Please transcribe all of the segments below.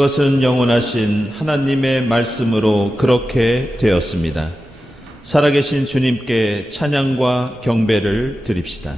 그것은 영원하신 하나님의 말씀으로 그렇게 되었습니다. 살아계신 주님께 찬양과 경배를 드립시다.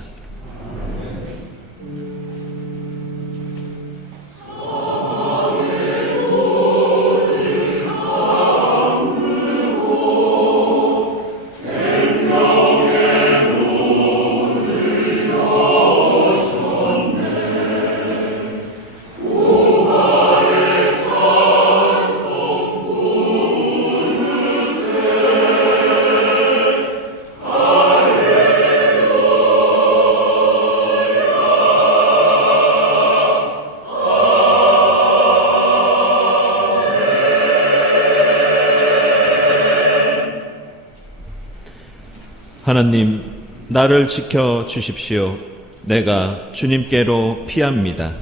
하나님, 나를 지켜 주십시오. 내가 주님께로 피합니다.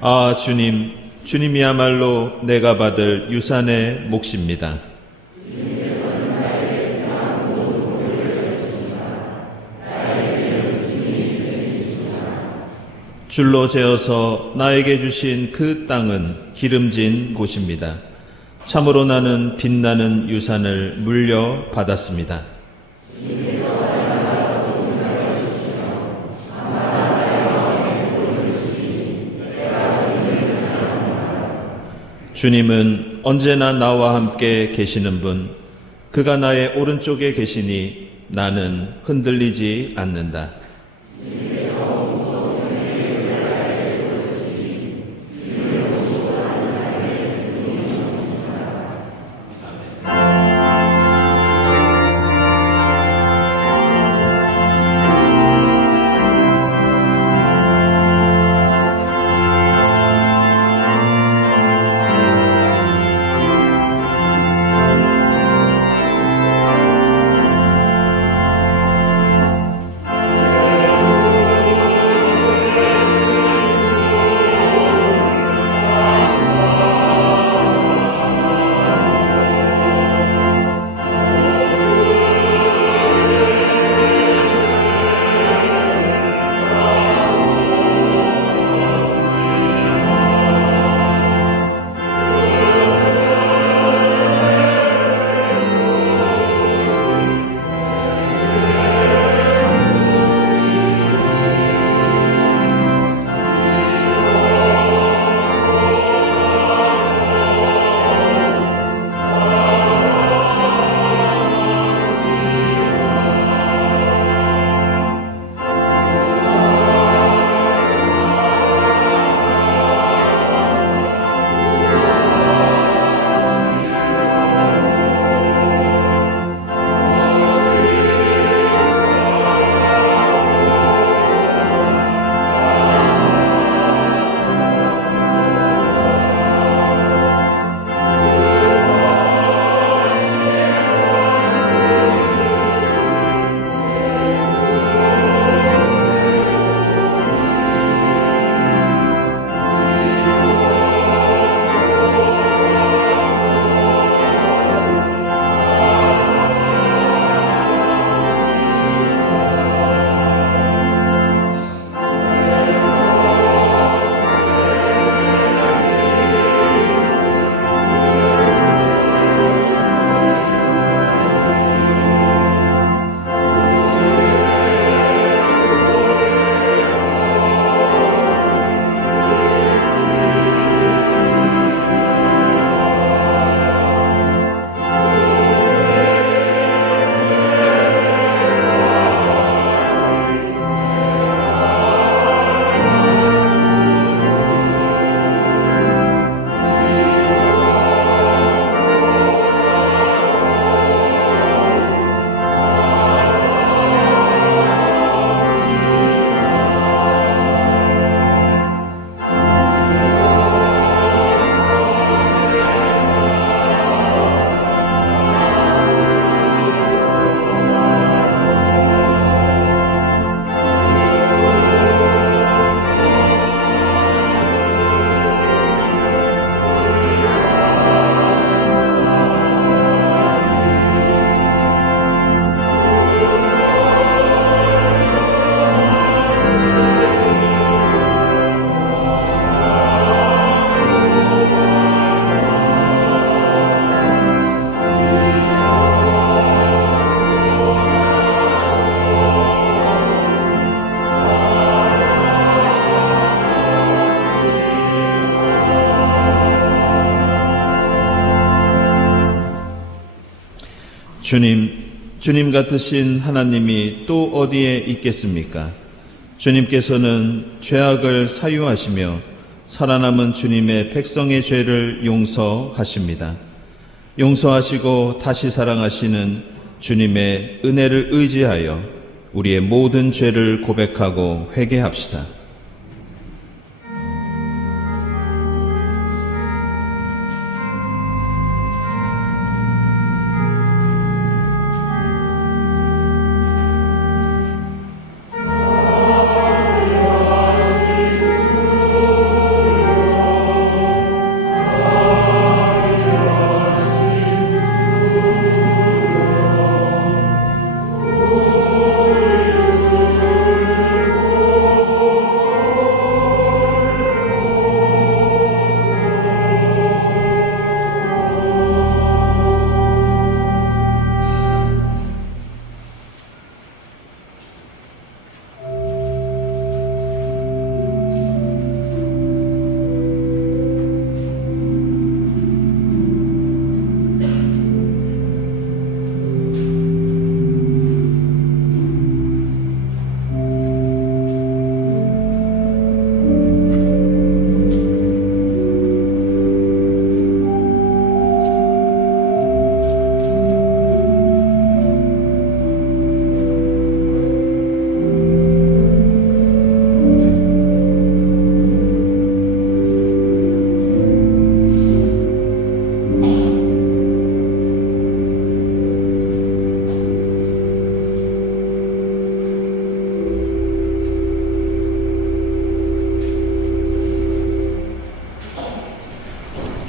아, 주님, 주님이야말로 내가 받을 유산의 몫입니다. 줄로 재어서 나에게 주신 그 땅은 기름진 곳입니다. 참으로 나는 빛나는 유산을 물려받았습니다. 주님은 언제나 나와 함께 계시는 분, 그가 나의 오른쪽에 계시니 나는 흔들리지 않는다. 주님 같으신 하나님이 또 어디에 있겠습니까? 주님께서는 죄악을 사유하시며 살아남은 주님의 백성의 죄를 용서하십니다. 용서하시고 다시 사랑하시는 주님의 은혜를 의지하여 우리의 모든 죄를 고백하고 회개합시다.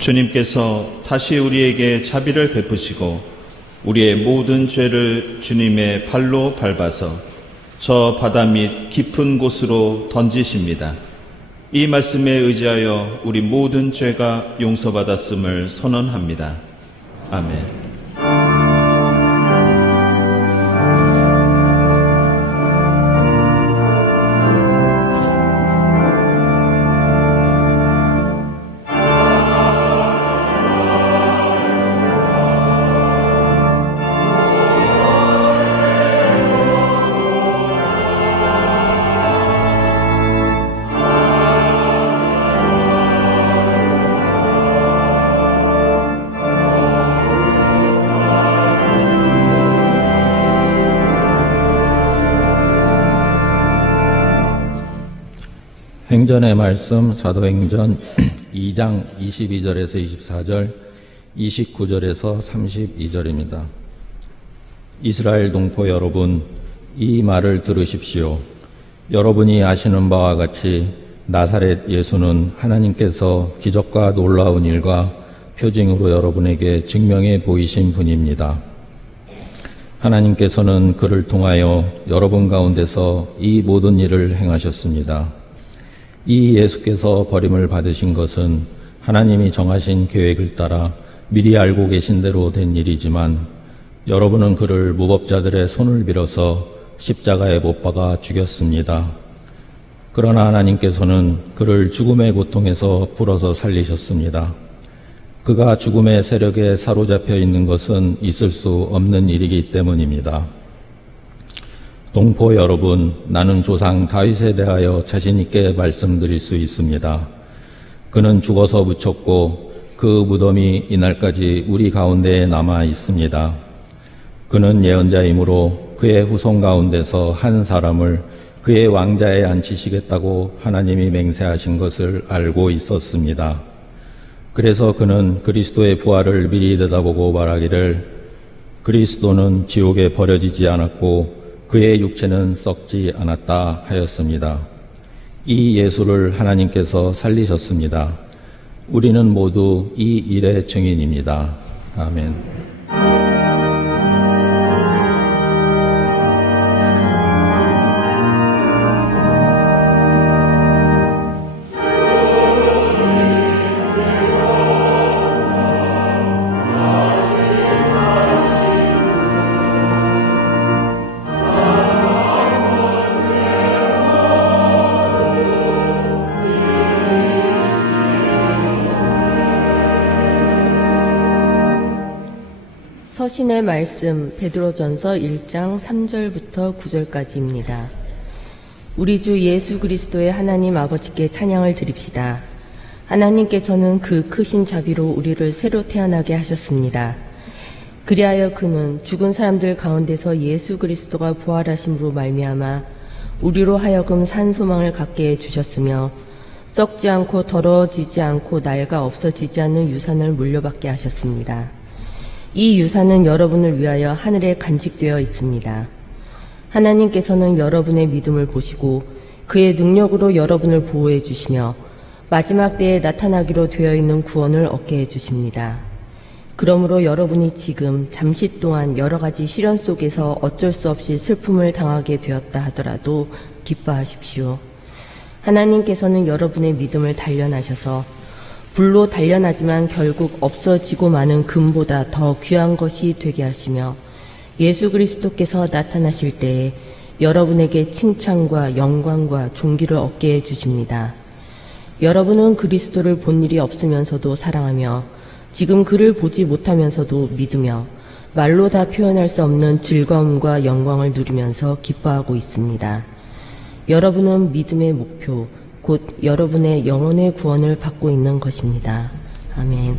주님께서 다시 우리에게 자비를 베푸시고 우리의 모든 죄를 주님의 발로 밟아서 저 바다 밑 깊은 곳으로 던지십니다. 이 말씀에 의지하여 우리 모든 죄가 용서받았음을 선언합니다. 아멘. 행전의 말씀 사도행전 2장 22절에서 24절, 29절에서 32절입니다. 이스라엘 동포 여러분, 이 말을 들으십시오. 여러분이 아시는 바와 같이 나사렛 예수는 하나님께서 기적과 놀라운 일과 표징으로 여러분에게 증명해 보이신 분입니다. 하나님께서는 그를 통하여 여러분 가운데서 이 모든 일을 행하셨습니다. 이 예수께서 버림을 받으신 것은 하나님이 정하신 계획을 따라 미리 알고 계신 대로 된 일이지만 여러분은 그를 무법자들의 손을 빌어서 십자가에 못 박아 죽였습니다. 그러나 하나님께서는 그를 죽음의 고통에서 풀어서 살리셨습니다. 그가 죽음의 세력에 사로잡혀 있는 것은 있을 수 없는 일이기 때문입니다. 동포 여러분, 나는 조상 다윗에 대하여 자신 있게 말씀드릴 수 있습니다. 그는 죽어서 묻혔고 그 무덤이 이날까지 우리 가운데에 남아 있습니다. 그는 예언자이므로 그의 후손 가운데서 한 사람을 그의 왕자에 앉히시겠다고 하나님이 맹세하신 것을 알고 있었습니다. 그래서 그는 그리스도의 부활을 미리 내다보고 말하기를 그리스도는 지옥에 버려지지 않았고 그의 육체는 썩지 않았다 하였습니다. 이 예수를 하나님께서 살리셨습니다. 우리는 모두 이 일의 증인입니다. 아멘. 서신의 말씀 베드로전서 1장 3절부터 9절까지입니다. 우리 주 예수 그리스도의 하나님 아버지께 찬양을 드립시다. 하나님께서는 그 크신 자비로 우리를 새로 태어나게 하셨습니다. 그리하여 그는 죽은 사람들 가운데서 예수 그리스도가 부활하심으로 말미암아 우리로 하여금 산 소망을 갖게 해주셨으며 썩지 않고 더러워지지 않고 낡아 없어지지 않는 유산을 물려받게 하셨습니다. 이 유산은 여러분을 위하여 하늘에 간직되어 있습니다. 하나님께서는 여러분의 믿음을 보시고 그의 능력으로 여러분을 보호해 주시며 마지막 때에 나타나기로 되어 있는 구원을 얻게 해주십니다. 그러므로 여러분이 지금 잠시 동안 여러 가지 시련 속에서 어쩔 수 없이 슬픔을 당하게 되었다 하더라도 기뻐하십시오. 하나님께서는 여러분의 믿음을 단련하셔서 불로 단련하지만 결국 없어지고 마는 금보다 더 귀한 것이 되게 하시며 예수 그리스도께서 나타나실 때에 여러분에게 칭찬과 영광과 존귀를 얻게 해주십니다. 여러분은 그리스도를 본 일이 없으면서도 사랑하며 지금 그를 보지 못하면서도 믿으며 말로 다 표현할 수 없는 즐거움과 영광을 누리면서 기뻐하고 있습니다. 여러분은 믿음의 목표, 곧 여러분의 영혼의 구원을 받고 있는 것입니다. 아멘.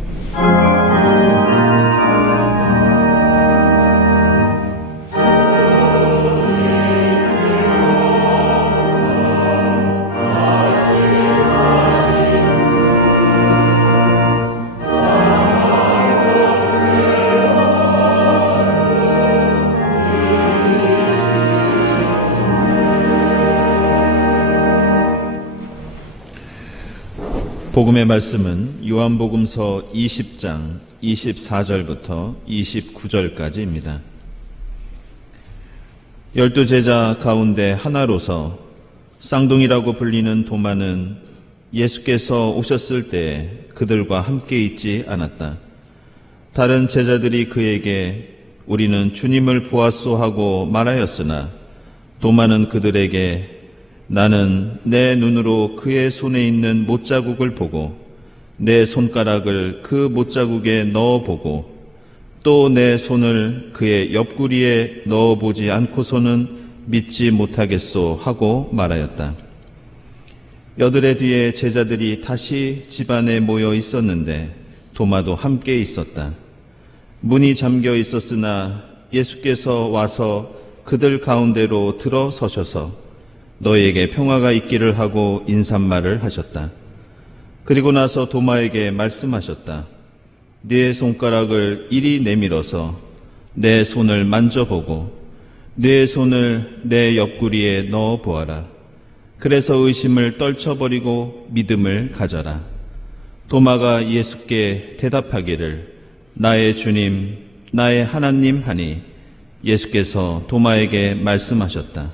복음의 말씀은 요한복음서 20장 24절부터 29절까지입니다. 12제자 가운데 하나로서 쌍둥이라고 불리는 도마는 예수께서 오셨을 때에 그들과 함께 있지 않았다. 다른 제자들이 그에게 우리는 주님을 보았소 하고 말하였으나 도마는 그들에게 나는 내 눈으로 그의 손에 있는 못자국을 보고 내 손가락을 그 못자국에 넣어보고 또 내 손을 그의 옆구리에 넣어보지 않고서는 믿지 못하겠소 하고 말하였다. 여드레 뒤에 제자들이 다시 집안에 모여 있었는데 도마도 함께 있었다. 문이 잠겨 있었으나 예수께서 와서 그들 가운데로 들어서셔서 너희에게 평화가 있기를 하고 인사말을 하셨다. 그리고 나서 도마에게 말씀하셨다. 네 손가락을 이리 내밀어서 내 손을 만져보고 네 손을 내 옆구리에 넣어 보아라. 그래서 의심을 떨쳐버리고 믿음을 가져라. 도마가 예수께 대답하기를 나의 주님, 나의 하나님 하니 예수께서 도마에게 말씀하셨다.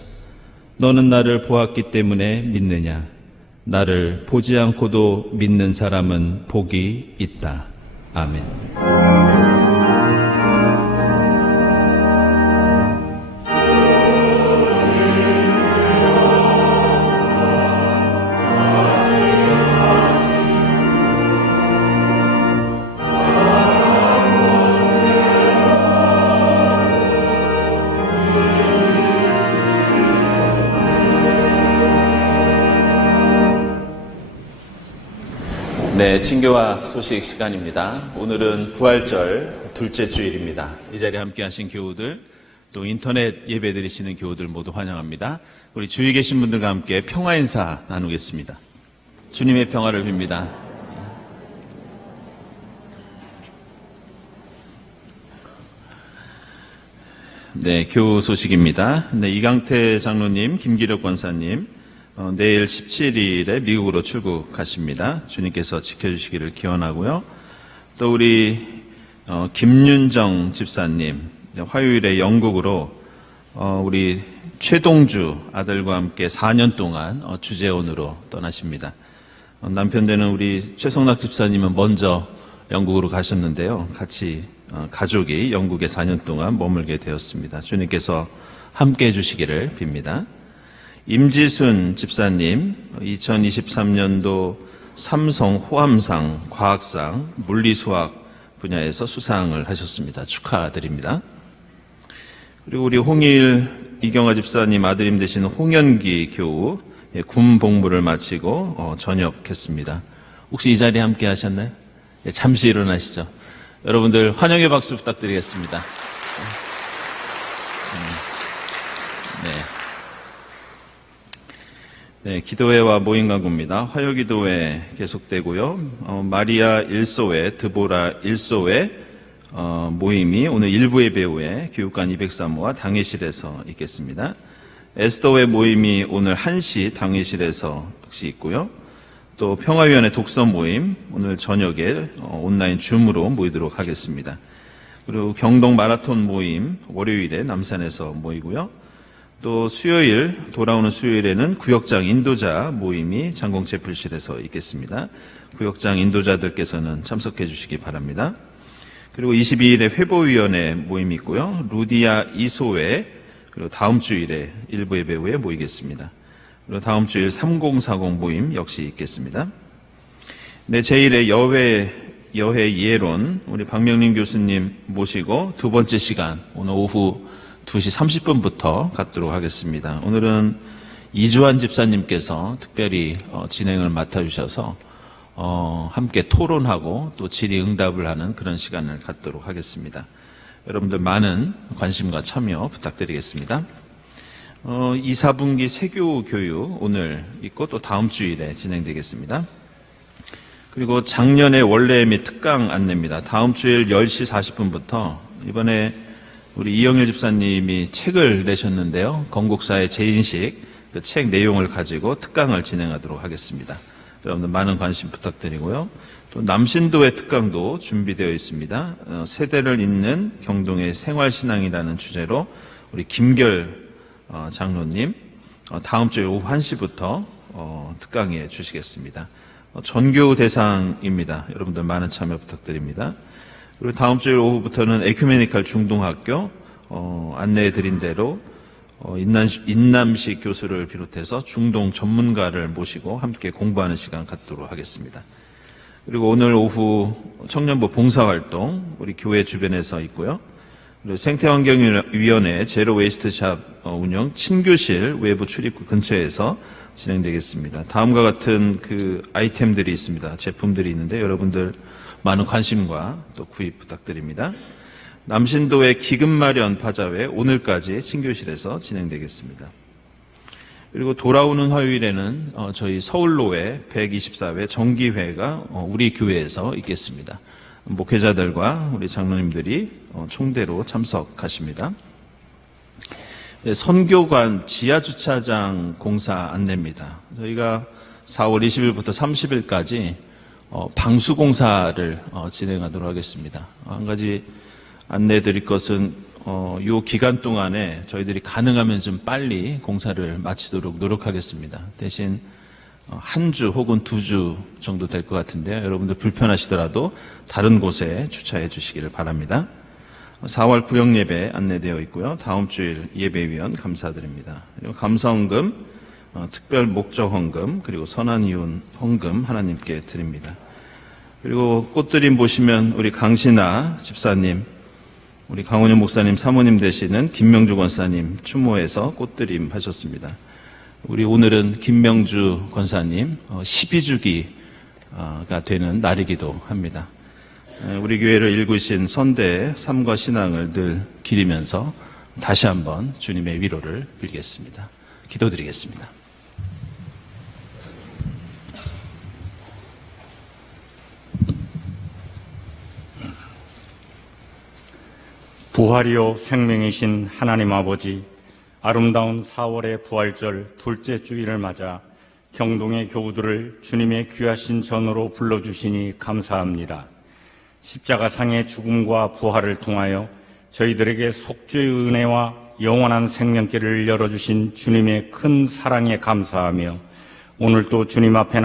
너는 나를 보았기 때문에 믿느냐? 나를 보지 않고도 믿는 사람은 복이 있다. 아멘. 네, 친교와 소식 시간입니다. 오늘은 부활절 둘째 주일입니다. 이 자리에 함께 하신 교우들, 또 인터넷 예배 드리시는 교우들 모두 환영합니다. 우리 주위에 계신 분들과 함께 평화 인사 나누겠습니다. 주님의 평화를 빕니다. 네, 교우 소식입니다. 네, 이강태 장로님, 김기력 권사님, 내일 17일에 미국으로 출국하십니다. 주님께서 지켜주시기를 기원하고요. 또 우리 김윤정 집사님, 화요일에 영국으로 우리 최동주 아들과 함께 4년 동안 주재원으로 떠나십니다. 남편 되는 우리 최성락 집사님은 먼저 영국으로 가셨는데요. 같이 가족이 영국에 4년 동안 머물게 되었습니다. 주님께서 함께 해주시기를 빕니다. 임지순 집사님, 2023년도 삼성 호암상 과학상 물리수학 분야에서 수상을 하셨습니다. 축하드립니다. 그리고 우리 홍일 이경아 집사님 아드님 되시는 홍연기 교우 군 복무를 마치고 전역했습니다. 혹시 이 자리에 함께 하셨나요? 잠시 일어나시죠. 여러분들 환영의 박수 부탁드리겠습니다. 네, 기도회와 모임 강구입니다. 화요기도회 계속되고요. 마리아 1소회, 드보라 1소회 모임이 오늘 일부 예배 후에 교육관 203호와 당회실에서 있겠습니다. 에스더회 모임이 오늘 1시 당회실에서 역시 있고요. 또 평화위원회 독서 모임 오늘 저녁에 온라인 줌으로 모이도록 하겠습니다. 그리고 경동 마라톤 모임 월요일에 남산에서 모이고요. 또 수요일 돌아오는 수요일에는 구역장 인도자 모임이 장공채플실에서 있겠습니다. 구역장 인도자들께서는 참석해 주시기 바랍니다. 그리고 22일에 회보위원회 모임이 있고요. 루디아 2소회 그리고 다음 주일에 일부 예배 후에 모이겠습니다. 그리고 다음 주일 3040 모임 역시 있겠습니다. 네, 제1회 여회 예론 우리 박명림 교수님 모시고 두 번째 시간 오늘 오후 2시 30분부터 갖도록 하겠습니다. 오늘은 이주환 집사님께서 특별히 진행을 맡아주셔서 함께 토론하고 또 질의응답을 하는 그런 시간을 갖도록 하겠습니다. 여러분들 많은 관심과 참여 부탁드리겠습니다. 2, 4분기 세교 교육 오늘 있고 또 다음 주일에 진행되겠습니다. 그리고 작년의 원래 및 특강 안내입니다. 다음 주일 10시 40분부터 이번에 우리 이영일 집사님이 책을 내셨는데요. 건국사의 재인식 그 책 내용을 가지고 특강을 진행하도록 하겠습니다. 여러분들 많은 관심 부탁드리고요. 또 남신도의 특강도 준비되어 있습니다. 세대를 잇는 경동의 생활신앙이라는 주제로 우리 김결 장로님 다음 주 오후 1시부터 특강해 주시겠습니다. 전교 대상입니다. 여러분들 많은 참여 부탁드립니다. 그리고 다음 주 오후부터는 에큐메니칼 중동학교 안내해 드린 대로 인남식 교수를 비롯해서 중동 전문가를 모시고 함께 공부하는 시간 갖도록 하겠습니다. 그리고 오늘 오후 청년부 봉사활동 우리 교회 주변에서 있고요. 그리고 생태환경위원회 제로웨이스트샵 운영 친교실 외부 출입구 근처에서 진행되겠습니다. 다음과 같은 그 아이템들이 있습니다. 제품들이 있는데 여러분들 많은 관심과 또 구입 부탁드립니다. 남신도의 기금 마련 바자회 오늘까지 친교실에서 진행되겠습니다. 그리고 돌아오는 화요일에는 저희 서울로회 124회 정기회가 우리 교회에서 있겠습니다. 목회자들과 우리 장로님들이 총대로 참석하십니다. 네, 선교관 지하주차장 공사 안내입니다. 저희가 4월 20일부터 30일까지 방수공사를 진행하도록 하겠습니다. 한 가지 안내해 드릴 것은 이 기간 동안에 저희들이 가능하면 좀 빨리 공사를 마치도록 노력하겠습니다. 대신 한 주 혹은 2주 정도 될 것 같은데요. 여러분들 불편하시더라도 다른 곳에 주차해 주시기를 바랍니다. 4월 구역예배 안내되어 있고요. 다음 주일 예배위원 감사드립니다. 그리고 감사헌금, 특별 목적 헌금, 그리고 선한이혼 헌금 하나님께 드립니다. 그리고 꽃드림 보시면 우리 강신아 집사님, 우리 강원영 목사님 사모님 되시는 김명주 권사님 추모해서 꽃드림 하셨습니다. 우리 오늘은 김명주 권사님 12주기가 되는 날이기도 합니다. 우리 교회를 일구신 선대의 삶과 신앙을 늘 기리면서 다시 한번 주님의 위로를 빌겠습니다. 기도드리겠습니다. 부활이요 생명이신 하나님 아버지, 아름다운 4월의 부활절 둘째 주일을 맞아 경동의 교우들을 주님의 귀하신 전으로 불러주시니 감사합니다. 십자가상의 죽음과 부활을 통하여 저희들에게 속죄의 은혜와 영원한 생명길을 열어주신 주님의 큰 사랑에 감사하며 오늘도 주님 앞에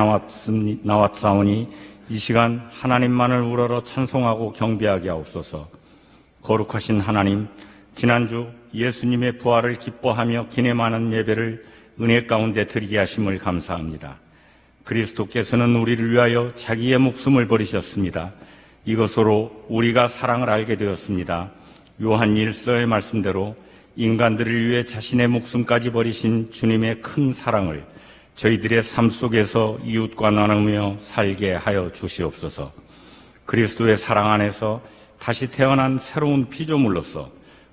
나왔사오니 이 시간 하나님만을 우러러 찬송하고 경배하게 하옵소서. 거룩하신 하나님, 지난주 예수님의 부활을 기뻐하며 기념하는 예배를 은혜 가운데 드리게 하심을 감사합니다. 그리스도께서는 우리를 위하여 자기의 목숨을 버리셨습니다. 이것으로 우리가 사랑을 알게 되었습니다. 요한 1서의 말씀대로 인간들을 위해 자신의 목숨까지 버리신 주님의 큰 사랑을 저희들의 삶 속에서 이웃과 나누며 살게 하여 주시옵소서. 그리스도의 사랑 안에서 다시 태어난 새로운 피조물로서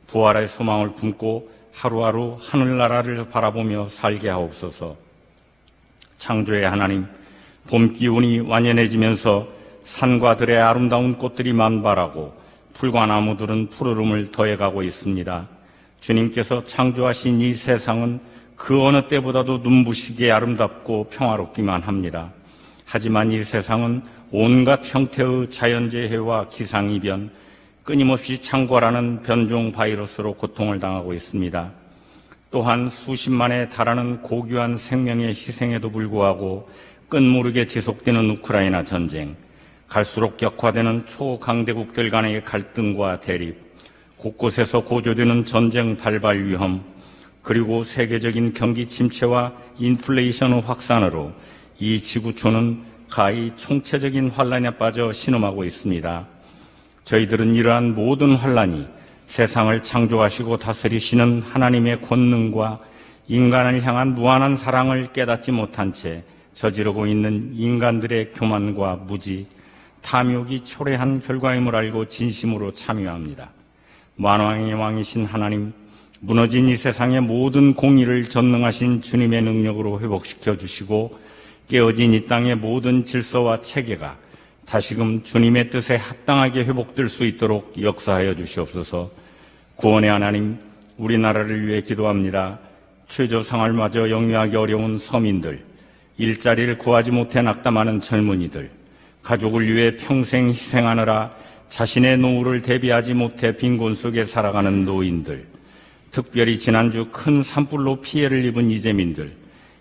부활의 소망을 품고 하루하루 하늘나라를 바라보며 살게 하옵소서. 창조의 하나님, 봄 기운이 완연해지면서 산과 들의 아름다운 꽃들이 만발하고 풀과 나무들은 푸르름을 더해가고 있습니다. 주님께서 창조하신 이 세상은 그 어느 때보다도 눈부시게 아름답고 평화롭기만 합니다. 하지만 이 세상은 온갖 형태의 자연재해와 기상이변, 끊임없이 창궐하는 변종 바이러스로 고통을 당하고 있습니다. 또한 수십만에 달하는 고귀한 생명의 희생에도 불구하고 끝모르게 지속되는 우크라이나 전쟁, 갈수록 격화되는 초강대국들 간의 갈등과 대립, 곳곳에서 고조되는 전쟁 발발 위험, 그리고 세계적인 경기 침체와 인플레이션의 확산으로 이 지구촌은 가히 총체적인 환란에 빠져 신음하고 있습니다. 저희들은 이러한 모든 환란이 세상을 창조하시고 다스리시는 하나님의 권능과 인간을 향한 무한한 사랑을 깨닫지 못한 채 저지르고 있는 인간들의 교만과 무지, 탐욕이 초래한 결과임을 알고 진심으로 참여합니다. 만왕의 왕이신 하나님, 무너진 이 세상의 모든 공의를 전능하신 주님의 능력으로 회복시켜 주시고 깨어진 이 땅의 모든 질서와 체계가 다시금 주님의 뜻에 합당하게 회복될 수 있도록 역사하여 주시옵소서. 구원의 하나님, 우리나라를 위해 기도합니다. 최저상을 맞아 영위하기 어려운 서민들, 일자리를 구하지 못해 낙담하는 젊은이들, 가족을 위해 평생 희생하느라 자신의 노후를 대비하지 못해 빈곤 속에 살아가는 노인들, 특별히 지난주 큰 산불로 피해를 입은 이재민들,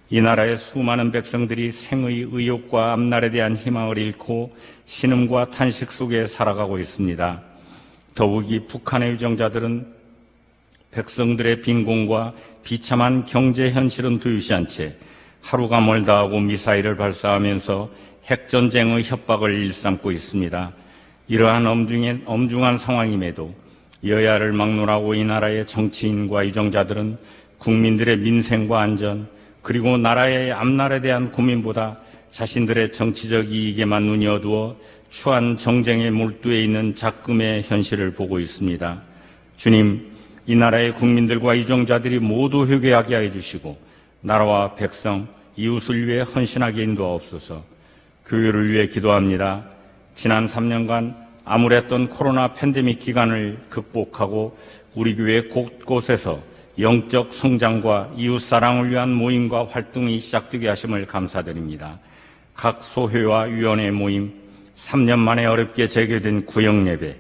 이 나라의 수많은 백성들이 생의 의욕과 앞날에 대한 희망을 잃고 신음과 탄식 속에 살아가고 있습니다. 더욱이 북한의 유정자들은 백성들의 빈곤과 비참한 경제 현실은 두유시한 채 하루가 멀다 하고 미사일을 발사하면서 핵전쟁의 협박을 일삼고 있습니다. 이러한 엄중한 상황임에도 여야를 막론하고 이 나라의 정치인과 유정자들은 국민들의 민생과 안전, 그리고 나라의 앞날에 대한 고민보다 자신들의 정치적 이익에만 눈이 어두워 추한 정쟁에 몰두해 있는 작금의 현실을 보고 있습니다. 주님, 이 나라의 국민들과 유정자들이 모두 회개하게 하여 주시고 나라와 백성, 이웃을 위해 헌신하게 인도하옵소서. 교회를 위해 기도합니다. 지난 3년간 암울했던 코로나 팬데믹 기간을 극복하고 우리 교회 곳곳에서 영적 성장과 이웃사랑을 위한 모임과 활동이 시작되게 하심을 감사드립니다. 각 소회와 위원회 모임, 3년 만에 어렵게 재개된 구역예배,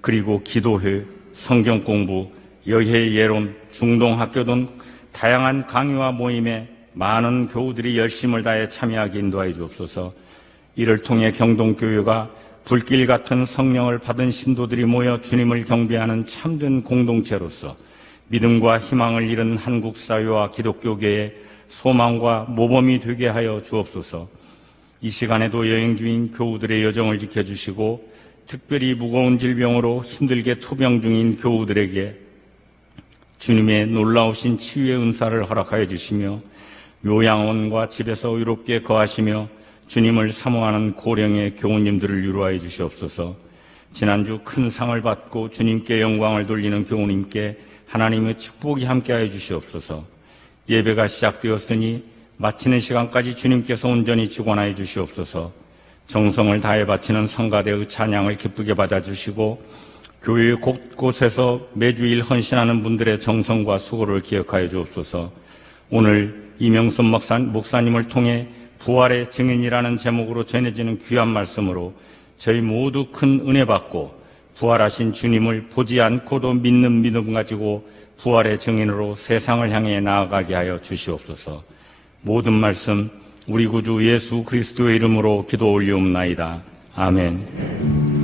그리고 기도회, 성경공부, 여해 예론, 중동학교 등 다양한 강의와 모임에 많은 교우들이 열심을 다해 참여하게 인도하여 주옵소서. 이를 통해 경동교회가 불길 같은 성령을 받은 신도들이 모여 주님을 경배하는 참된 공동체로서 믿음과 희망을 잃은 한국 사회와 기독교계의 소망과 모범이 되게 하여 주옵소서. 이 시간에도 여행 중인 교우들의 여정을 지켜주시고 특별히 무거운 질병으로 힘들게 투병 중인 교우들에게 주님의 놀라우신 치유의 은사를 허락하여 주시며 요양원과 집에서 의롭게 거하시며 주님을 사모하는 고령의 교우님들을 위로하여 주시옵소서. 지난주 큰 상을 받고 주님께 영광을 돌리는 교우님께 하나님의 축복이 함께하여 주시옵소서. 예배가 시작되었으니 마치는 시간까지 주님께서 온전히 주관하여 주시옵소서. 정성을 다해 바치는 성가대의 찬양을 기쁘게 받아주시고 교회 곳곳에서 매주일 헌신하는 분들의 정성과 수고를 기억하여 주옵소서. 오늘 이명선 목사님을 통해 부활의 증인이라는 제목으로 전해지는 귀한 말씀으로 저희 모두 큰 은혜 받고 부활하신 주님을 보지 않고도 믿는 믿음 가지고 부활의 증인으로 세상을 향해 나아가게 하여 주시옵소서. 모든 말씀 우리 구주 예수 그리스도의 이름으로 기도 올리옵나이다. 아멘.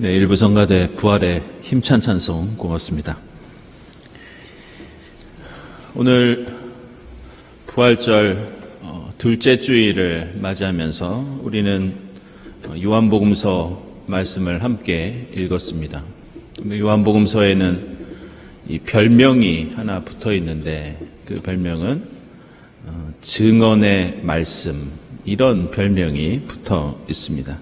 네, 일부 성가대 부활의 힘찬 찬송 고맙습니다. 오늘 부활절 둘째 주일을 맞이하면서 우리는 요한복음서 말씀을 함께 읽었습니다. 요한복음서에는 이 별명이 하나 붙어 있는데 그 별명은 증언의 말씀, 이런 별명이 붙어 있습니다.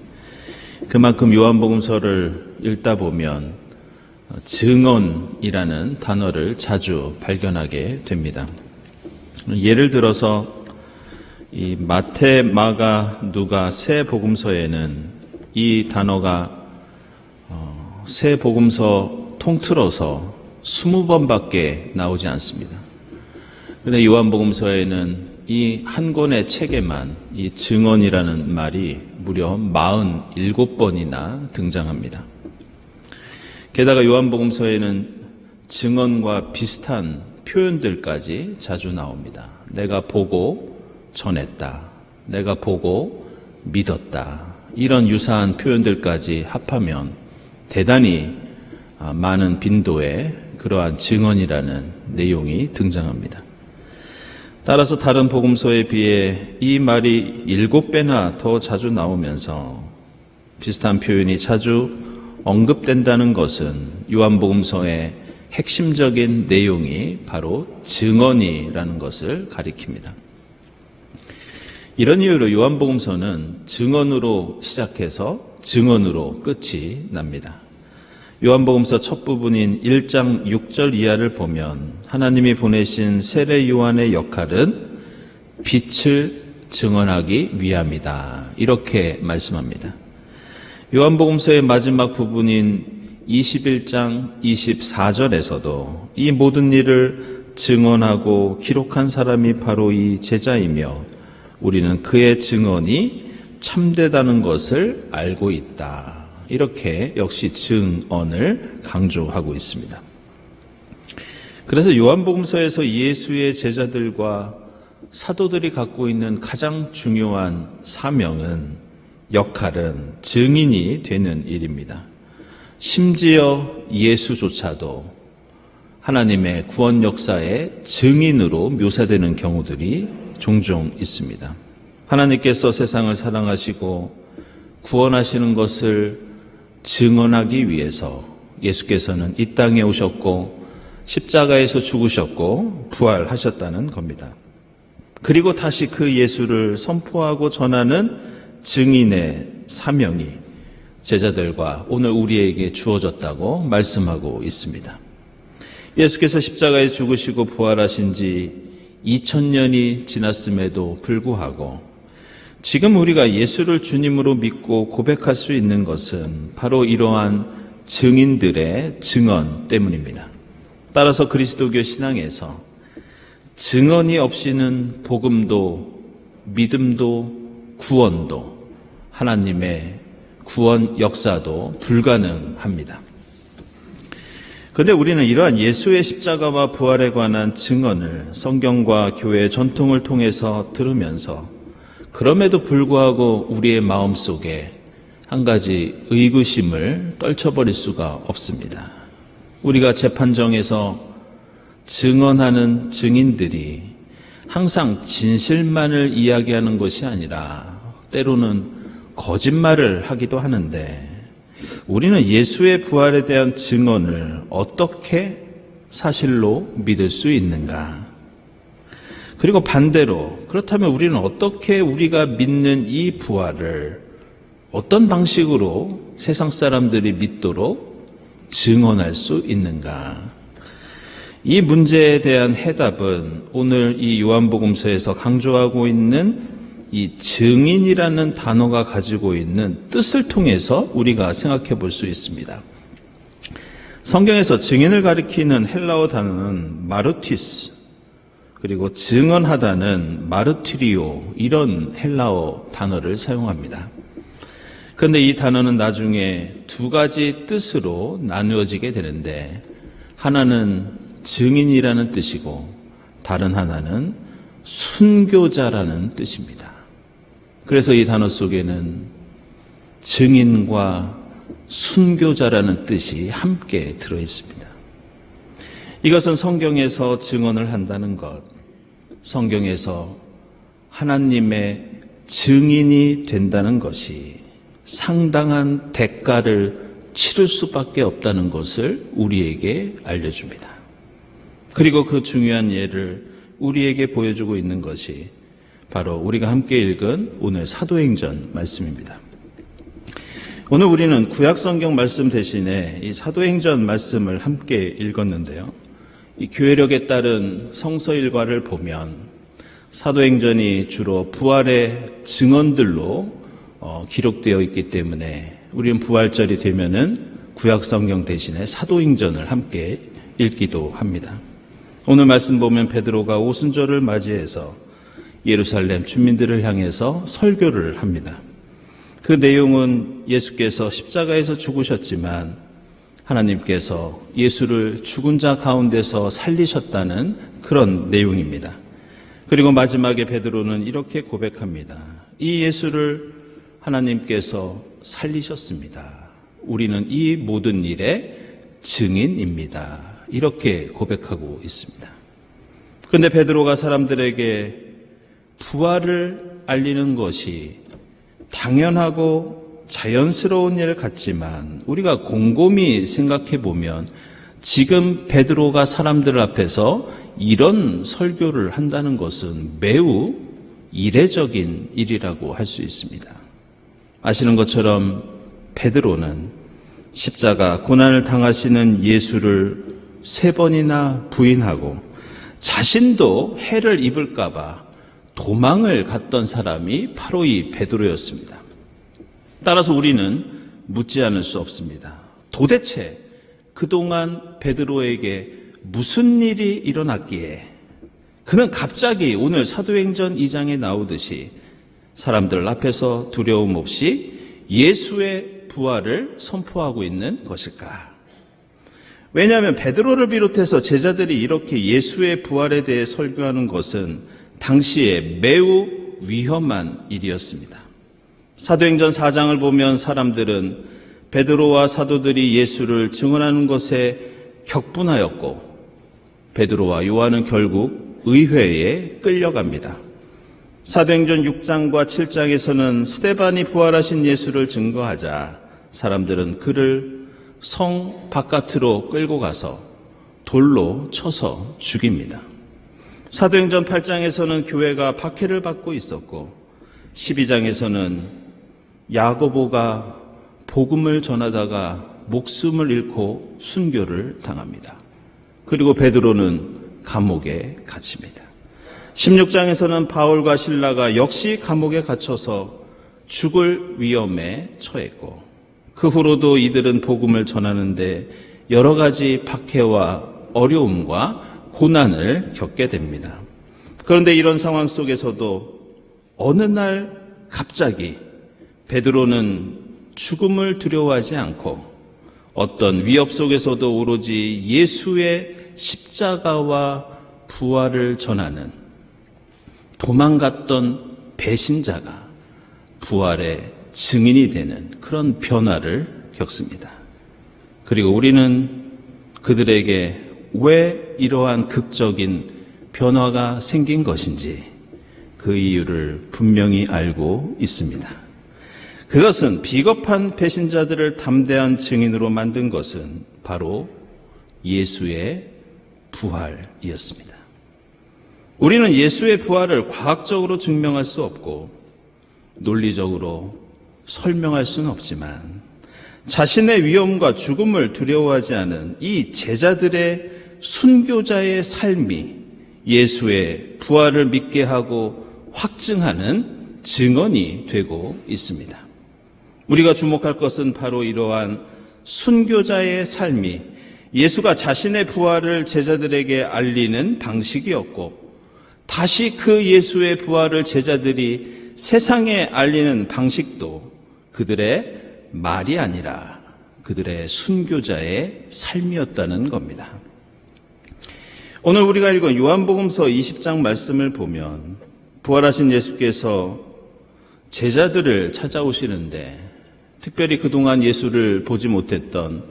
그만큼 요한복음서를 읽다 보면 증언이라는 단어를 자주 발견하게 됩니다. 예를 들어서 이 마태, 마가, 누가 세 복음서에는 이 단어가 세 복음서 통틀어서 20번밖에 나오지 않습니다. 그런데 요한복음서에는 이 한 권의 책에만 이 증언이라는 말이 무려 47번이나 등장합니다. 게다가 요한복음서에는 증언과 비슷한 표현들까지 자주 나옵니다. 내가 보고 전했다. 내가 보고 믿었다. 이런 유사한 표현들까지 합하면 대단히 많은 빈도의 그러한 증언이라는 내용이 등장합니다. 따라서 다른 복음서에 비해 이 말이 7배나 더 자주 나오면서 비슷한 표현이 자주 언급된다는 것은 요한복음서의 핵심적인 내용이 바로 증언이라는 것을 가리킵니다. 이런 이유로 요한복음서는 증언으로 시작해서 증언으로 끝이 납니다. 요한복음서 첫 부분인 1장 6절 이하를 보면 하나님이 보내신 세례 요한의 역할은 빛을 증언하기 위함이다. 이렇게 말씀합니다. 요한복음서의 마지막 부분인 21장 24절에서도 이 모든 일을 증언하고 기록한 사람이 바로 이 제자이며 우리는 그의 증언이 참되다는 것을 알고 있다. 이렇게 역시 증언을 강조하고 있습니다. 그래서 요한복음서에서 예수의 제자들과 사도들이 갖고 있는 가장 중요한 사명은, 역할은 증인이 되는 일입니다. 심지어 예수조차도 하나님의 구원 역사의 증인으로 묘사되는 경우들이 종종 있습니다. 하나님께서 세상을 사랑하시고 구원하시는 것을 증언하기 위해서 예수께서는 이 땅에 오셨고 십자가에서 죽으셨고 부활하셨다는 겁니다. 그리고 다시 그 예수를 선포하고 전하는 증인의 사명이 제자들과 오늘 우리에게 주어졌다고 말씀하고 있습니다. 예수께서 십자가에 죽으시고 부활하신 지 2000년이 지났음에도 불구하고 지금 우리가 예수를 주님으로 믿고 고백할 수 있는 것은 바로 이러한 증인들의 증언 때문입니다. 따라서 그리스도교 신앙에서 증언이 없이는 복음도 믿음도 구원도 하나님의 구원 역사도 불가능합니다. 그런데 우리는 이러한 예수의 십자가와 부활에 관한 증언을 성경과 교회의 전통을 통해서 들으면서 그럼에도 불구하고 우리의 마음속에 한 가지 의구심을 떨쳐버릴 수가 없습니다. 우리가 재판정에서 증언하는 증인들이 항상 진실만을 이야기하는 것이 아니라 때로는 거짓말을 하기도 하는데 우리는 예수의 부활에 대한 증언을 어떻게 사실로 믿을 수 있는가? 그리고 반대로 그렇다면 우리는 어떻게 우리가 믿는 이 부활을 어떤 방식으로 세상 사람들이 믿도록 증언할 수 있는가? 이 문제에 대한 해답은 오늘 이 요한복음서에서 강조하고 있는 이 증인이라는 단어가 가지고 있는 뜻을 통해서 우리가 생각해 볼 수 있습니다. 성경에서 증인을 가리키는 헬라어 단어는 마르티스, 그리고 증언하다는 마르티리오, 이런 헬라어 단어를 사용합니다. 그런데 이 단어는 나중에 두 가지 뜻으로 나누어지게 되는데 하나는 증인이라는 뜻이고 다른 하나는 순교자라는 뜻입니다. 그래서 이 단어 속에는 증인과 순교자라는 뜻이 함께 들어 있습니다. 이것은 성경에서 증언을 한다는 것, 성경에서 하나님의 증인이 된다는 것이 상당한 대가를 치를 수밖에 없다는 것을 우리에게 알려줍니다. 그리고 그 중요한 예를 우리에게 보여주고 있는 것이 바로 우리가 함께 읽은 오늘 사도행전 말씀입니다. 오늘 우리는 구약성경 말씀 대신에 이 사도행전 말씀을 함께 읽었는데요. 이 교회력에 따른 성서 일과를 보면 사도행전이 주로 부활의 증언들로 기록되어 있기 때문에 우리는 부활절이 되면은 구약성경 대신에 사도행전을 함께 읽기도 합니다. 오늘 말씀 보면 베드로가 오순절을 맞이해서 예루살렘 주민들을 향해서 설교를 합니다. 그 내용은 예수께서 십자가에서 죽으셨지만 하나님께서 예수를 죽은 자 가운데서 살리셨다는 그런 내용입니다. 그리고 마지막에 베드로는 이렇게 고백합니다. 이 예수를 하나님께서 살리셨습니다. 우리는 이 모든 일의 증인입니다. 이렇게 고백하고 있습니다. 그런데 베드로가 사람들에게 부활을 알리는 것이 당연하고 자연스러운 일 같지만 우리가 곰곰이 생각해 보면 지금 베드로가 사람들 앞에서 이런 설교를 한다는 것은 매우 이례적인 일이라고 할 수 있습니다. 아시는 것처럼 베드로는 십자가 고난을 당하시는 예수를 3번이나 부인하고 자신도 해를 입을까 봐 도망을 갔던 사람이 바로 이 베드로였습니다. 따라서 우리는 묻지 않을 수 없습니다. 도대체 그동안 베드로에게 무슨 일이 일어났기에 그는 갑자기 오늘 사도행전 2장에 나오듯이 사람들 앞에서 두려움 없이 예수의 부활을 선포하고 있는 것일까? 왜냐하면 베드로를 비롯해서 제자들이 이렇게 예수의 부활에 대해 설교하는 것은 당시에 매우 위험한 일이었습니다. 사도행전 4장을 보면 사람들은 베드로와 사도들이 예수를 증언하는 것에 격분하였고 베드로와 요한은 결국 의회에 끌려갑니다. 사도행전 6장과 7장에서는 스데반이 부활하신 예수를 증거하자 사람들은 그를 성 바깥으로 끌고 가서 돌로 쳐서 죽입니다. 사도행전 8장에서는 교회가 박해를 받고 있었고 12장에서는 야고보가 복음을 전하다가 목숨을 잃고 순교를 당합니다. 그리고 베드로는 감옥에 갇힙니다. 16장에서는 바울과 실라가 역시 감옥에 갇혀서 죽을 위험에 처했고 그 후로도 이들은 복음을 전하는데 여러 가지 박해와 어려움과 고난을 겪게 됩니다. 그런데 이런 상황 속에서도 어느 날 갑자기 베드로는 죽음을 두려워하지 않고 어떤 위협 속에서도 오로지 예수의 십자가와 부활을 전하는 도망갔던 배신자가 부활의 증인이 되는 그런 변화를 겪습니다. 그리고 우리는 그들에게 왜 이러한 극적인 변화가 생긴 것인지 그 이유를 분명히 알고 있습니다. 그것은 비겁한 배신자들을 담대한 증인으로 만든 것은 바로 예수의 부활이었습니다. 우리는 예수의 부활을 과학적으로 증명할 수 없고 논리적으로 설명할 수는 없지만 자신의 위험과 죽음을 두려워하지 않은 이 제자들의 순교자의 삶이 예수의 부활을 믿게 하고 확증하는 증언이 되고 있습니다. 우리가 주목할 것은 바로 이러한 순교자의 삶이 예수가 자신의 부활을 제자들에게 알리는 방식이었고 다시 그 예수의 부활을 제자들이 세상에 알리는 방식도 그들의 말이 아니라 그들의 순교자의 삶이었다는 겁니다. 오늘 우리가 읽은 요한복음서 20장 말씀을 보면 부활하신 예수께서 제자들을 찾아오시는데 특별히 그동안 예수를 보지 못했던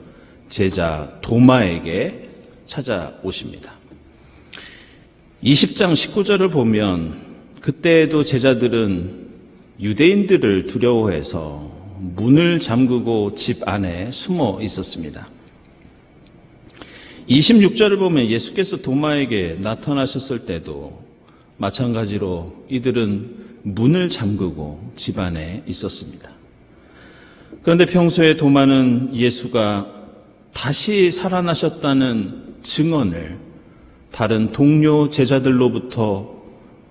제자 도마에게 찾아오십니다. 20장 19절을 보면 그때에도 제자들은 유대인들을 두려워해서 문을 잠그고 집 안에 숨어 있었습니다. 26절을 보면 예수께서 도마에게 나타나셨을 때도 마찬가지로 이들은 문을 잠그고 집 안에 있었습니다. 그런데 평소에 도마는 예수가 다시 살아나셨다는 증언을 다른 동료 제자들로부터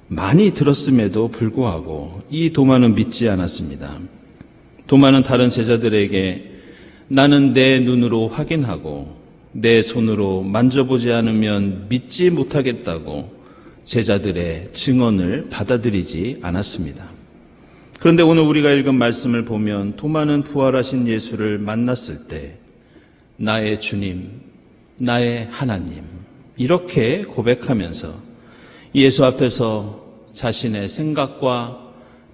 많이 들었음에도 불구하고 이 도마는 믿지 않았습니다. 도마는 다른 제자들에게 나는 내 눈으로 확인하고 내 손으로 만져보지 않으면 믿지 못하겠다고 제자들의 증언을 받아들이지 않았습니다. 그런데 오늘 우리가 읽은 말씀을 보면 도마는 부활하신 예수를 만났을 때 나의 주님, 나의 하나님 이렇게 고백하면서 예수 앞에서 자신의 생각과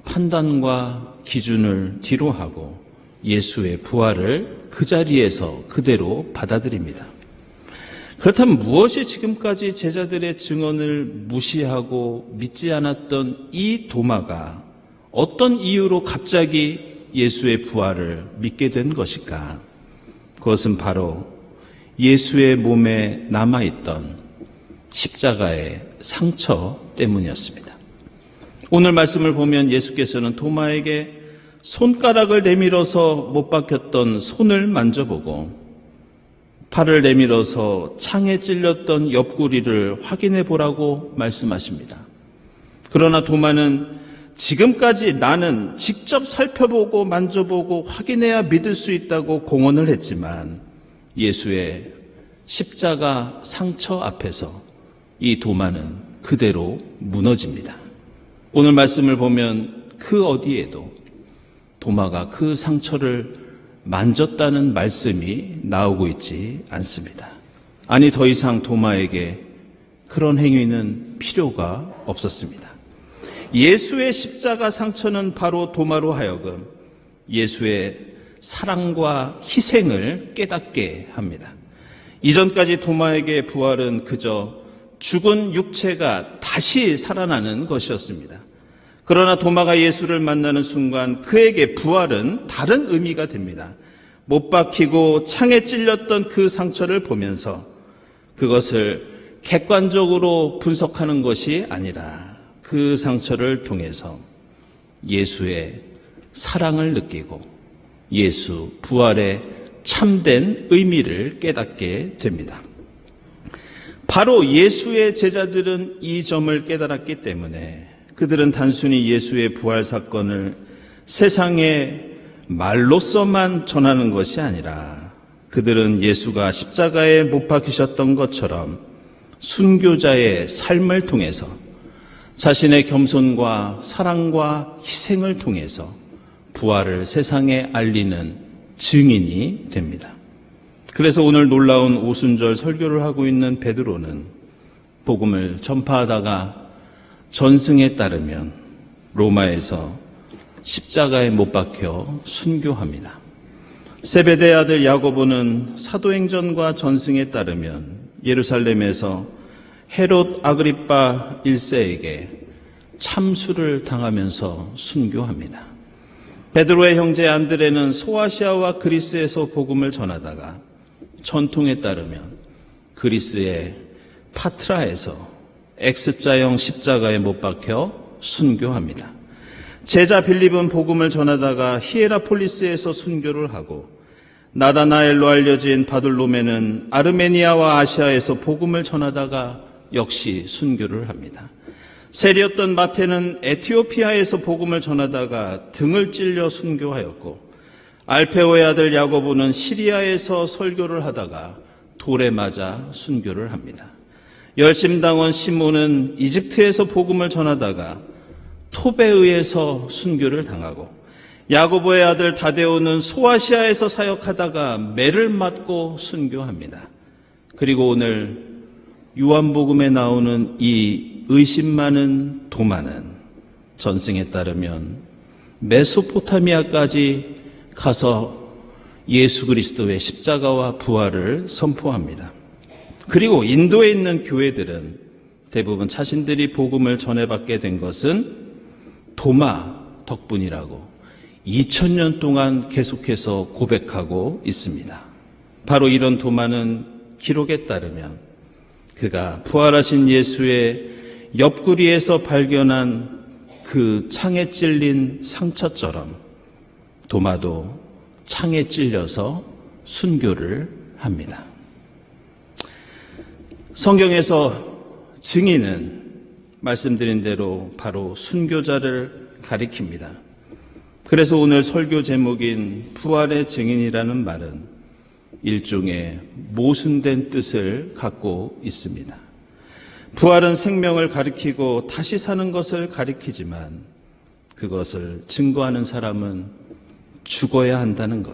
판단과 기준을 뒤로하고 예수의 부활을 그 자리에서 그대로 받아들입니다. 그렇다면 무엇이 지금까지 제자들의 증언을 무시하고 믿지 않았던 이 도마가 어떤 이유로 갑자기 예수의 부활을 믿게 된 것일까? 그것은 바로 예수의 몸에 남아있던 십자가의 상처 때문이었습니다. 오늘 말씀을 보면 예수께서는 도마에게 손가락을 내밀어서 못 박혔던 손을 만져보고 팔을 내밀어서 창에 찔렸던 옆구리를 확인해 보라고 말씀하십니다. 그러나 도마는 지금까지 나는 직접 살펴보고 만져보고 확인해야 믿을 수 있다고 공언을 했지만 예수의 십자가 상처 앞에서 이 도마는 그대로 무너집니다. 오늘 말씀을 보면 그 어디에도 도마가 그 상처를 만졌다는 말씀이 나오고 있지 않습니다. 아니 더 이상 도마에게 그런 행위는 필요가 없었습니다. 예수의 십자가 상처는 바로 도마로 하여금 예수의 사랑과 희생을 깨닫게 합니다. 이전까지 도마에게 부활은 그저 죽은 육체가 다시 살아나는 것이었습니다. 그러나 도마가 예수를 만나는 순간 그에게 부활은 다른 의미가 됩니다. 못 박히고 창에 찔렸던 그 상처를 보면서 그것을 객관적으로 분석하는 것이 아니라 그 상처를 통해서 예수의 사랑을 느끼고 예수 부활의 참된 의미를 깨닫게 됩니다. 바로 예수의 제자들은 이 점을 깨달았기 때문에 그들은 단순히 예수의 부활 사건을 세상에 말로서만 전하는 것이 아니라 그들은 예수가 십자가에 못 박히셨던 것처럼 순교자의 삶을 통해서 자신의 겸손과 사랑과 희생을 통해서 부활을 세상에 알리는 증인이 됩니다. 그래서 오늘 놀라운 오순절 설교를 하고 있는 베드로는 복음을 전파하다가 전승에 따르면 로마에서 십자가에 못 박혀 순교합니다. 세베대의 아들 야고보는 사도행전과 전승에 따르면 예루살렘에서 헤롯 아그리빠 1세에게 참수를 당하면서 순교합니다. 베드로의 형제 안드레는 소아시아와 그리스에서 복음을 전하다가 전통에 따르면 그리스의 파트라에서 X자형 십자가에 못 박혀 순교합니다. 제자 빌립은 복음을 전하다가 히에라폴리스에서 순교를 하고 나다나엘로 알려진 바돌로메는 아르메니아와 아시아에서 복음을 전하다가 역시 순교를 합니다. 세리였던 마태는 에티오피아에서 복음을 전하다가 등을 찔려 순교하였고 알페오의 아들 야고보는 시리아에서 설교를 하다가 돌에 맞아 순교를 합니다. 열심당원 시몬은 이집트에서 복음을 전하다가 톱에 의해서 순교를 당하고 야고보의 아들 다데오는 소아시아에서 사역하다가 매를 맞고 순교합니다. 그리고 오늘 요한복음에 나오는 이 의심 많은 도마는 전승에 따르면 메소포타미아까지 가서 예수 그리스도의 십자가와 부활을 선포합니다. 그리고 인도에 있는 교회들은 대부분 자신들이 복음을 전해받게 된 것은 도마 덕분이라고 2000년 동안 계속해서 고백하고 있습니다. 바로 이런 도마는 기록에 따르면 그가 부활하신 예수의 옆구리에서 발견한 그 창에 찔린 상처처럼 도마도 창에 찔려서 순교를 합니다. 성경에서 증인은 말씀드린 대로 바로 순교자를 가리킵니다. 그래서 오늘 설교 제목인 부활의 증인이라는 말은 일종의 모순된 뜻을 갖고 있습니다. 부활은 생명을 가리키고 다시 사는 것을 가리키지만 그것을 증거하는 사람은 죽어야 한다는 것,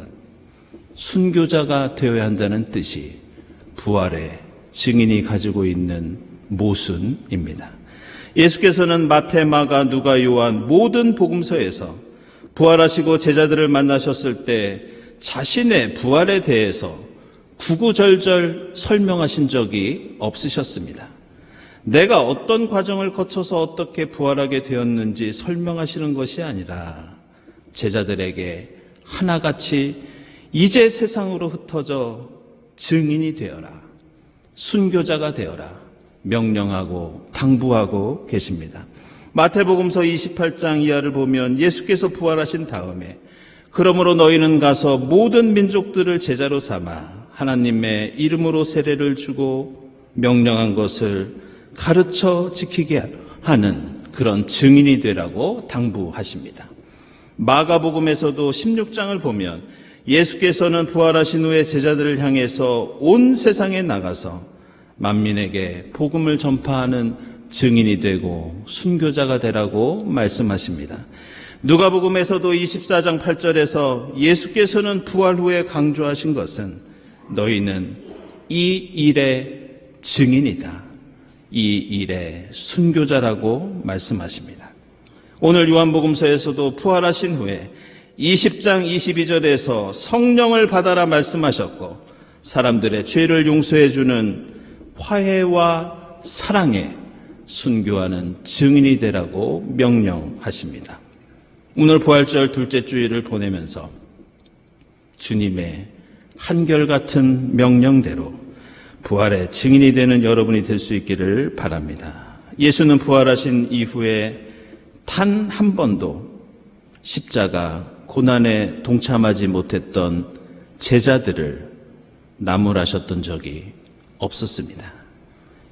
순교자가 되어야 한다는 뜻이 부활의 증인이 가지고 있는 모순입니다. 예수께서는 마태, 마가, 누가, 요한 모든 복음서에서 부활하시고 제자들을 만나셨을 때 자신의 부활에 대해서 구구절절 설명하신 적이 없으셨습니다. 내가 어떤 과정을 거쳐서 어떻게 부활하게 되었는지 설명하시는 것이 아니라 제자들에게 하나같이 이제 세상으로 흩어져 증인이 되어라, 순교자가 되어라 명령하고 당부하고 계십니다. 마태복음서 28장 이하를 보면 예수께서 부활하신 다음에 그러므로 너희는 가서 모든 민족들을 제자로 삼아 하나님의 이름으로 세례를 주고 명령한 것을 가르쳐 지키게 하는 그런 증인이 되라고 당부하십니다. 마가복음에서도 16장을 보면 예수께서는 부활하신 후에 제자들을 향해서 온 세상에 나가서 만민에게 복음을 전파하는 증인이 되고 순교자가 되라고 말씀하십니다. 누가복음에서도 24장 8절에서 예수께서는 부활 후에 강조하신 것은 너희는 이 일의 증인이다, 이 일의 순교자라고 말씀하십니다. 오늘 요한복음서에서도 부활하신 후에 20장 22절에서 성령을 받아라 말씀하셨고 사람들의 죄를 용서해 주는 화해와 사랑에 순교하는 증인이 되라고 명령하십니다. 오늘 부활절 둘째 주일을 보내면서 주님의 한결같은 명령대로 부활의 증인이 되는 여러분이 될 수 있기를 바랍니다. 예수는 부활하신 이후에 단 한 번도 십자가 고난에 동참하지 못했던 제자들을 나무라셨던 적이 없었습니다.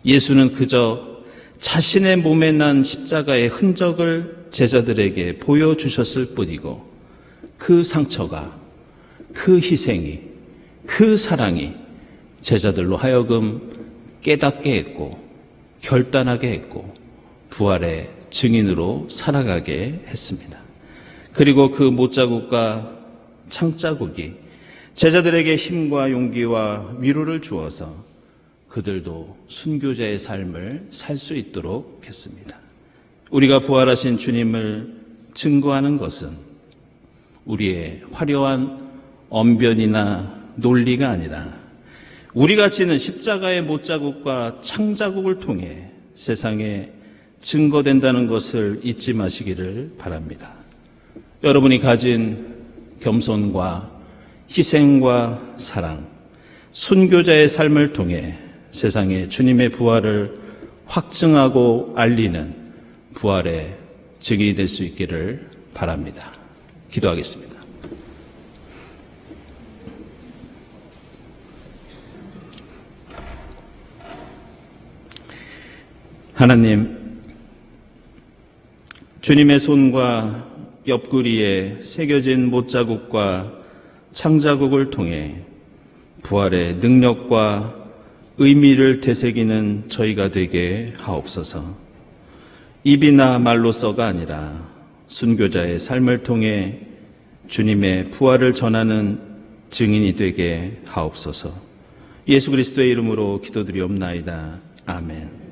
예수는 그저 자신의 몸에 난 십자가의 흔적을 제자들에게 보여주셨을 뿐이고 그 상처가, 그 희생이, 그 사랑이 제자들로 하여금 깨닫게 했고 결단하게 했고 부활의 증인으로 살아가게 했습니다. 그리고 그 못자국과 창자국이 제자들에게 힘과 용기와 위로를 주어서 그들도 순교자의 삶을 살 수 있도록 했습니다. 우리가 부활하신 주님을 증거하는 것은 우리의 화려한 언변이나 논리가 아니라 우리가 지는 십자가의 못자국과 창자국을 통해 세상에 증거된다는 것을 잊지 마시기를 바랍니다. 여러분이 가진 겸손과 희생과 사랑, 순교자의 삶을 통해 세상에 주님의 부활을 확증하고 알리는 부활의 증인이 될 수 있기를 바랍니다. 기도하겠습니다. 하나님, 주님의 손과 옆구리에 새겨진 못자국과 창자국을 통해 부활의 능력과 의미를 되새기는 저희가 되게 하옵소서. 입이나 말로서가 아니라 순교자의 삶을 통해 주님의 부활을 전하는 증인이 되게 하옵소서. 예수 그리스도의 이름으로 기도드리옵나이다. 아멘.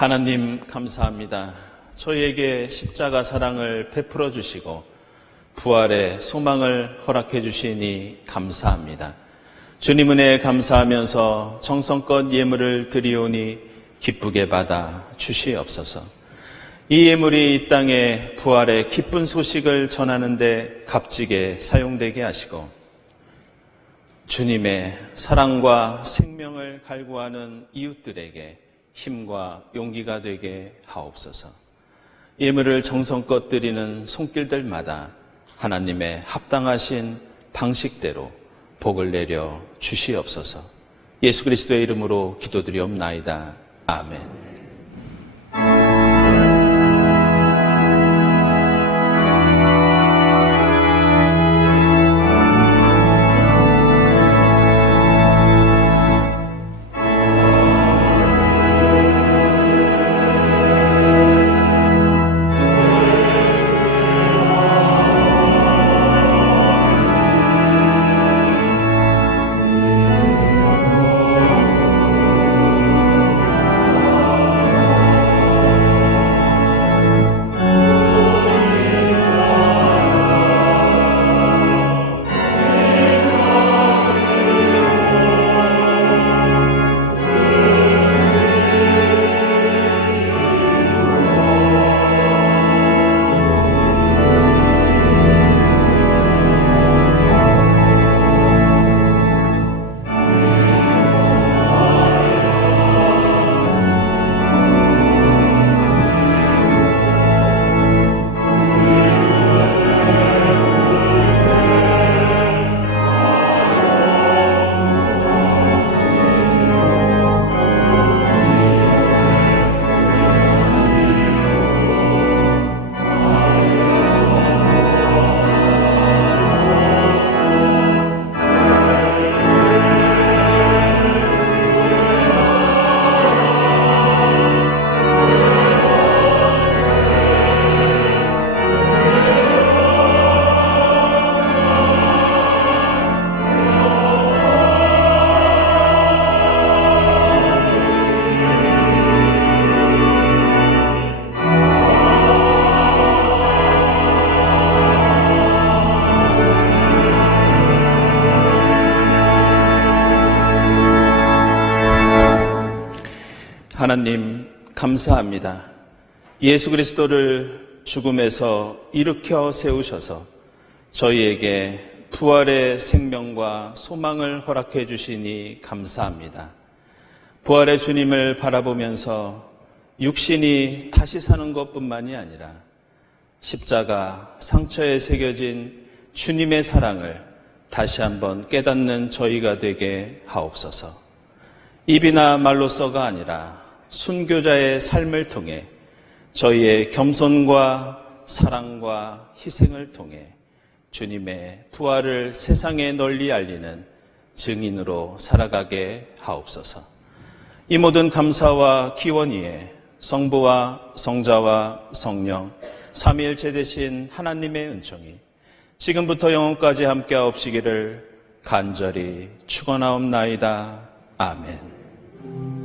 하나님 감사합니다. 저희에게 십자가 사랑을 베풀어 주시고 부활의 소망을 허락해 주시니 감사합니다. 주님 은혜에 감사하면서 정성껏 예물을 드리오니 기쁘게 받아 주시옵소서. 이 예물이 이 땅에 부활의 기쁜 소식을 전하는 데 값지게 사용되게 하시고 주님의 사랑과 생명을 갈구하는 이웃들에게 힘과 용기가 되게 하옵소서. 예물을 정성껏 드리는 손길들마다 하나님의 합당하신 방식대로 복을 내려 주시옵소서. 예수 그리스도의 이름으로 기도드리옵나이다. 아멘. 하나님 감사합니다. 예수 그리스도를 죽음에서 일으켜 세우셔서 저희에게 부활의 생명과 소망을 허락해 주시니 감사합니다. 부활의 주님을 바라보면서 육신이 다시 사는 것뿐만이 아니라 십자가 상처에 새겨진 주님의 사랑을 다시 한번 깨닫는 저희가 되게 하옵소서. 입이나 말로서가 아니라 순교자의 삶을 통해 저희의 겸손과 사랑과 희생을 통해 주님의 부활을 세상에 널리 알리는 증인으로 살아가게 하옵소서. 이 모든 감사와 기원 위에 성부와 성자와 성령 삼위일체 되신 하나님의 은총이 지금부터 영원까지 함께하옵시기를 간절히 축원하옵나이다. 아멘.